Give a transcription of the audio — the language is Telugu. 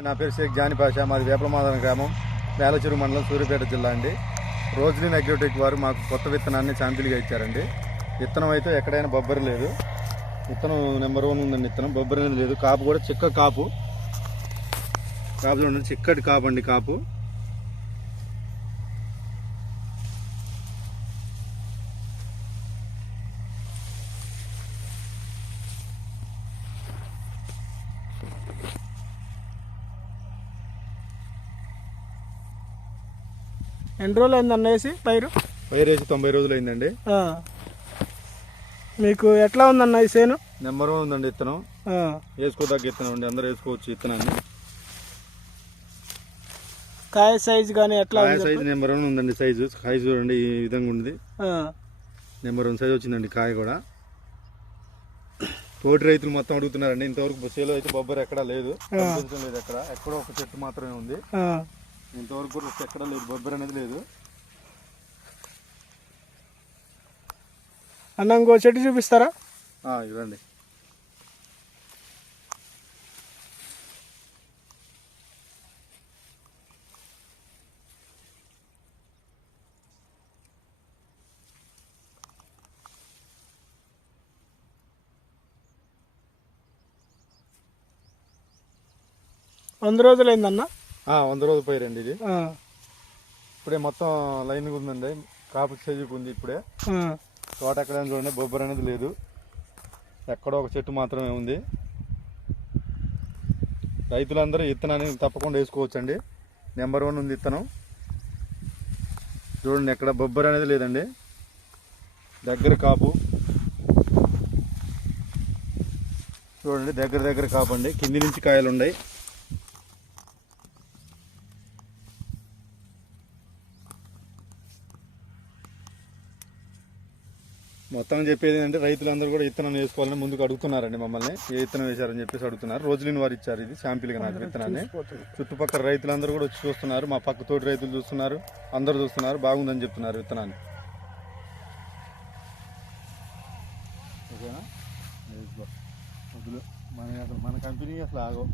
నా పేరు షేక్ జానీ పాషా, మాది వేపలమాదన గ్రామం, వేలచెరువు మండలం, సూర్యాపేట జిల్లా అండి. రోజ్లిన్ అగ్రోటెక్ వారు మాకు కొత్త విత్తనాన్ని శాంపిల్గా ఇచ్చారండి. విత్తనం అయితే ఎక్కడైనా బొబ్బరి లేదు. విత్తనం నెంబర్ 1 ఉందండి. విత్తనం బొబ్బరి అనేది లేదు. కాపు కూడా చిక్క కాపు చూడండి, చిక్కటి కాపు అండి. కాపు ఎన్ని రోజులు అయిందన్న వేసి పైరు వేసి 90 రోజులు అయిందండి. మీకు ఎట్లా ఉందన్న ఈ సేను? నెంబర్ 1 ఉందండి. విత్తనం వేసుకోదగ్గ విత్తనం అండి. అందరూ వేసుకోవచ్చు విత్తనాన్ని. కాయ సైజు కానీ ఎట్లా? కాయ సైజు నెంబర్ 1 ఉందండి. సైజు చూడండి, ఈ విధంగా ఉంది. నెంబర్ 1 సైజు వచ్చిందండి. కాయ కూడా తోటి రైతులు మొత్తం అడుగుతున్నారండి. ఇంతవరకు చేలో అయితే బొబ్బరి ఎక్కడా లేదు, లేదు. ఎక్కడో ఒక చెట్టు మాత్రమే ఉంది. ఇంతవరకు ఎక్కడా లేదు, బొబ్బరి అనేది లేదు. అన్న ఇంకో చెట్టు చూపిస్తారా? ఇవ్వండి. వంద రోజులు అయిందన్న? 100 రోజులు పైరండి ఇది. ఇప్పుడే మొత్తం లైన్గా ఉందండి. కాపు సైజుకు ఉంది. ఇప్పుడే తోట ఎక్కడైనా చూడండి, బొబ్బరి అనేది లేదు. ఎక్కడో ఒక చెట్టు మాత్రమే ఉంది. రైతులందరూ విత్తనాన్ని తప్పకుండా వేసుకోవచ్చండి. నెంబర్ 1 ఉంది విత్తనం. చూడండి, ఎక్కడ బొబ్బరి అనేది లేదండి. దగ్గర కాపు చూడండి, దగ్గర కాపు అండి. కింది నుంచి కాయలు ఉన్నాయి. మొత్తం చెప్పేది ఏంటంటే రైతులందరూ కూడా విత్తనం వేసుకోవాలని ముందుకు అడుగుతున్నారండి మమ్మల్ని. ఏ విత్తనం వేశారని చెప్పేసి అడుగుతున్నారు. రోజ్లిన్ వారు ఇచ్చారు ఇది శాంపిల్గా నాకు విత్తనాన్ని. చుట్టుపక్కల రైతులందరూ కూడా వచ్చి చూస్తున్నారు. మా పక్క తోటి రైతులు చూస్తున్నారు, అందరూ చూస్తున్నారు. బాగుందని చెప్తున్నారు విత్తనాన్ని. ఓకేనా? మన కంపెనీ అసలు ఆగో.